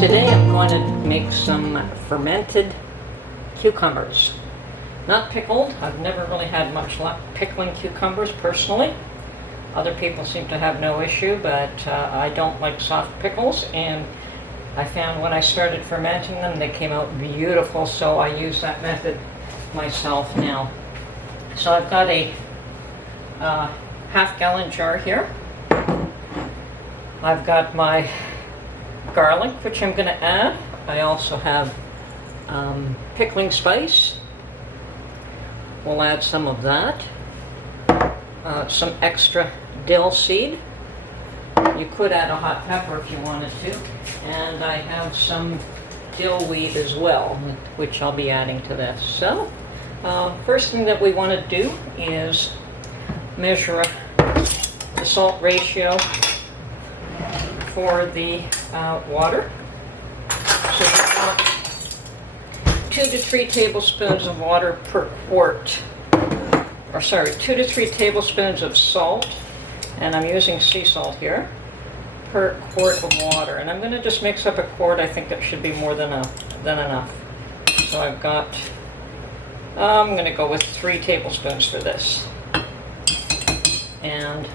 Today I'm going to make some fermented cucumbers. Not pickled. I've never really had much luck pickling cucumbers personally. Other people seem to have no issue, but I don't like soft pickles, and I found when I started fermenting them they came out beautiful, so I use that method myself now. So I've got a half-gallon jar here. I've got my garlic, which I'm going to add. I also have pickling spice. We'll add some of that. Some extra dill seed. You could add a hot pepper if you wanted to. And I have some dill weed as well, which I'll be adding to this. So, first thing that we want to do is measure the salt ratio for the water. So we want 2 to 3 tablespoons of water per quart. Or sorry, 2 to 3 tablespoons of salt, and I'm using sea salt here, per quart of water. And I'm going to just mix up a quart. I think that should be more than enough. So I've got, I'm going to go with 3 tablespoons for this. And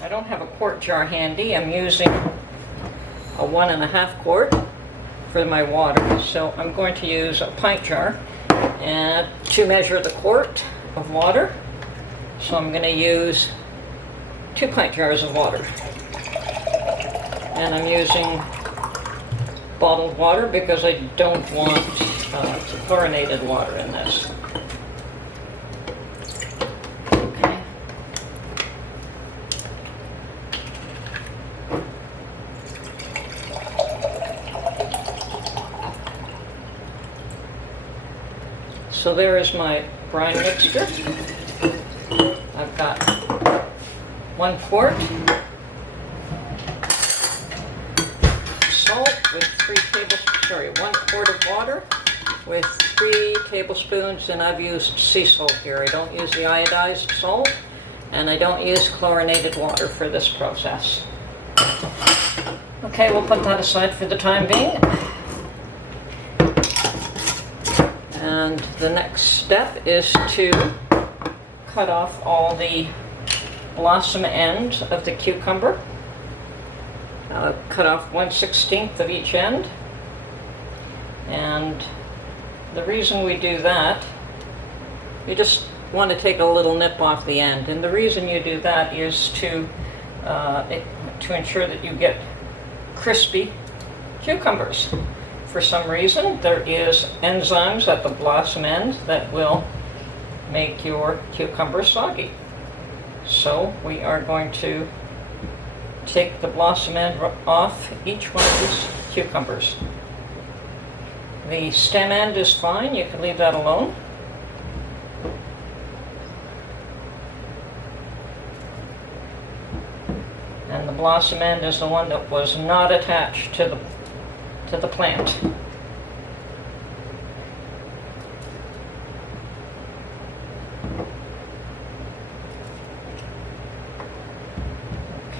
I don't have a quart jar handy. I'm using a 1.5 quart for my water. So I'm going to use a pint jar and to measure the quart of water. So I'm going to use 2 pint jars of water. And I'm using bottled water because I don't want chlorinated water in this. So there is my brine mixture. I've got 1 quart salt with 1 quart of water with 3 tablespoons, and I've used sea salt here. I don't use the iodized salt, and I don't use chlorinated water for this process. Okay, we'll put that aside for the time being. And the next step is to cut off all the blossom ends of the cucumber. Cut off 1/16 of each end. And the reason we do that, you just want to take a little nip off the end. And the reason you do that is to ensure that you get crispy cucumbers. For some reason, there is enzymes at the blossom end that will make your cucumber soggy. So we are going to take the blossom end off each one of these cucumbers. The stem end is fine, you can leave that alone. And the blossom end is the one that was not attached to the plant.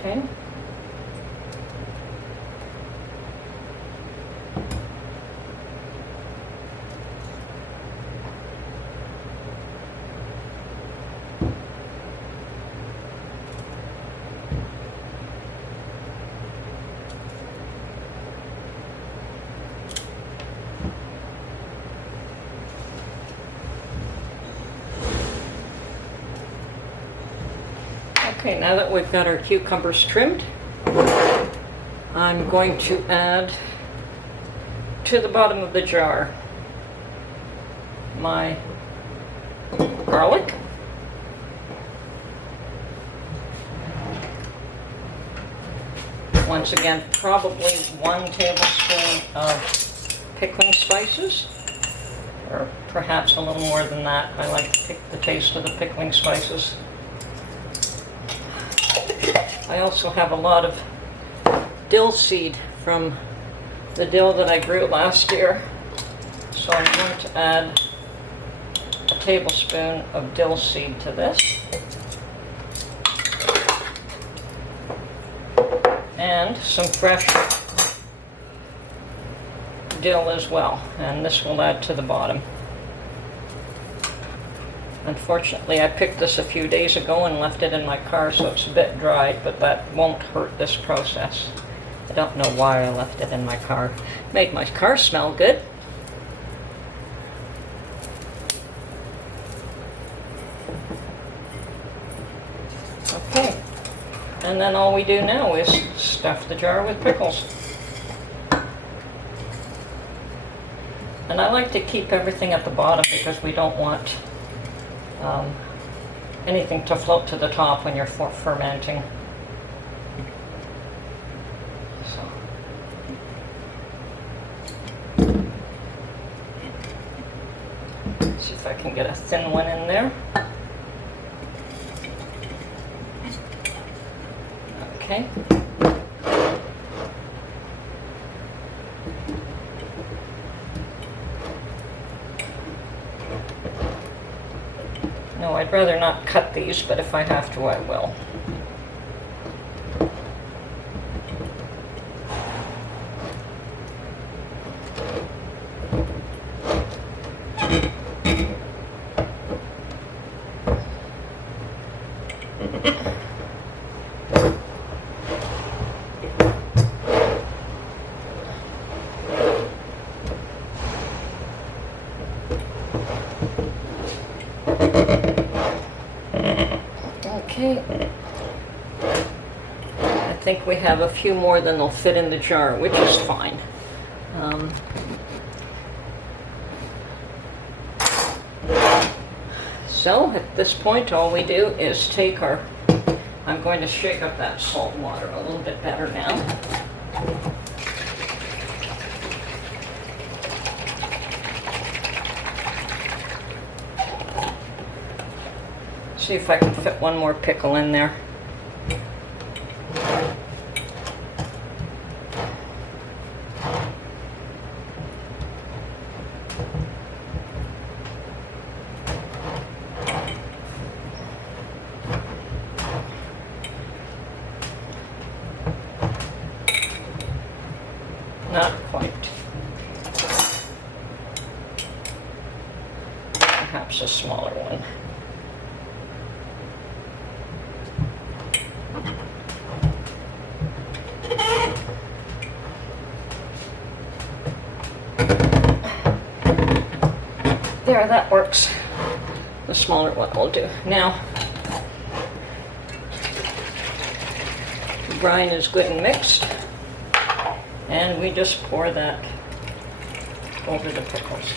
Okay. Okay, now that we've got our cucumbers trimmed, I'm going to add to the bottom of the jar my garlic, once again probably 1 tablespoon of pickling spices, or perhaps a little more than that. I like the taste of the pickling spices. I also have a lot of dill seed from the dill that I grew last year. So I'm going to add a tablespoon of dill seed to this. And some fresh dill as well, and this will add to the bottom. Unfortunately, I picked this a few days ago and left it in my car, so it's a bit dried, but that won't hurt this process. I don't know why I left it in my car. Made my car smell good. Okay, and then all we do now is stuff the jar with pickles. And I like to keep everything at the bottom because we don't want anything to float to the top when you're fermenting. See if I can get a thin one in there. Okay. No, I'd rather not cut these, but if I have to, I will. Okay, I think we have a few more than they'll fit in the jar, which is fine. So at this point, all we do is take our, I'm going to shake up that salt water a little bit better now. See if I can fit one more pickle in there. Not quite. Perhaps a smaller one. There, that works. The smaller one will do. Now, the brine is good and mixed, and we just pour that over the pickles,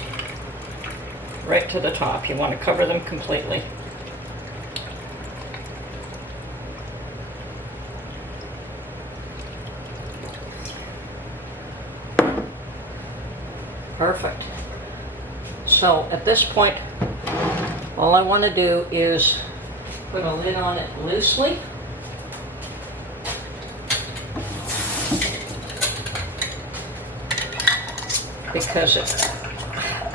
right to the top. You want to cover them completely. Perfect. So at this point, all I want to do is put a lid on it loosely. Because it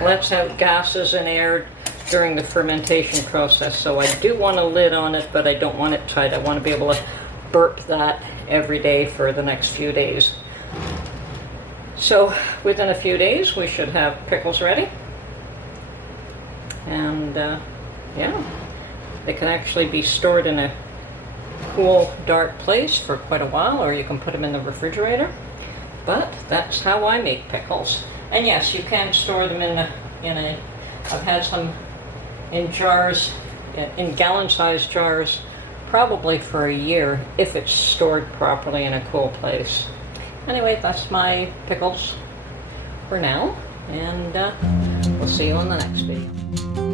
lets out gases and air during the fermentation process. So I do want a lid on it, but I don't want it tight. I want to be able to burp that every day for the next few days. So within a few days, we should have pickles ready. And yeah, they can actually be stored in a cool, dark place for quite a while, or you can put them in the refrigerator. But that's how I make pickles. And yes, you can store them I've had some in jars, in gallon-sized jars, probably for a year if it's stored properly in a cool place. Anyway, that's my pickles for now, and we'll see you on the next video.